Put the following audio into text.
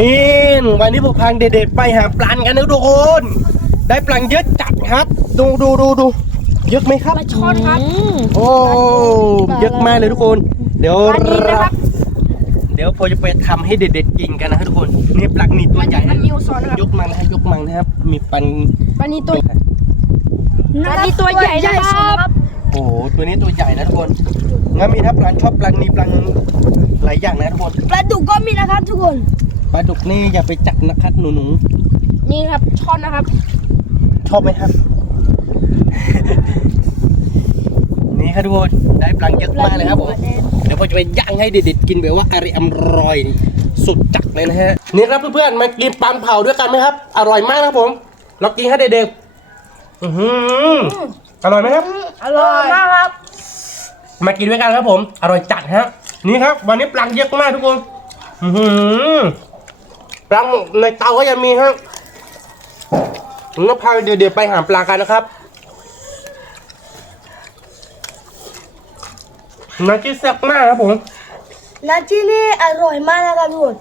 นี่วันนี้ผมพาเด็กๆไปหาปลากันนะทุกคนได้ปลาเยอะจัดครับดูเยอะไหมครับ ปลาช่อนครับ โอ้เยอะมากเลยทุกคนเดี๋ยวผมจะไปทำให้เด็กๆกินกันนะครับทุกคนนี่ปลาหนีตัวใหญ่ มันมีโอซอนนะครับ ยกมันนะครับมีปลา ปลานี้ตัวใหญ่นะครับ โอ้ตัวนี้ตัวใหญ่นะทุกคนงั้นมีถ้าปลาชอบปลานีปลาหลายอย่างนะทุกคน ปลาดุกก็มีนะครับทุกคน ปลาดุกนี่อย่าไปจับนะครับหนู นี่ครับช่อนนะครับ ชอบไหมครับ นี่ครับทุกคนได้ปลาเยอะมากเลยครับผมเดี๋ยวผมจะไปย่างให้เด็กๆกินแบบว่าอร่อยสุดจัดเลยนะฮะนี่ครับเพื่อนๆมากินปลาเผาด้วยกันไหมครับอร่อยมากครับผมเรากินให้เด็กๆอร่อยไหมครับ อร่อยมากครับ มากินด้วยกันครับผมอร่อยจัดฮะนี่ครับวันนี้ปลาเยอะมากทุกคนปลาในเตาก็ยังมีครับผมก็พาเดี๋ยวไปหาปลากันนะครับน้ำจิ้มแซ่บมากครับผม น้ำจิ้มนี่อร่อยมากนะครับทุกคน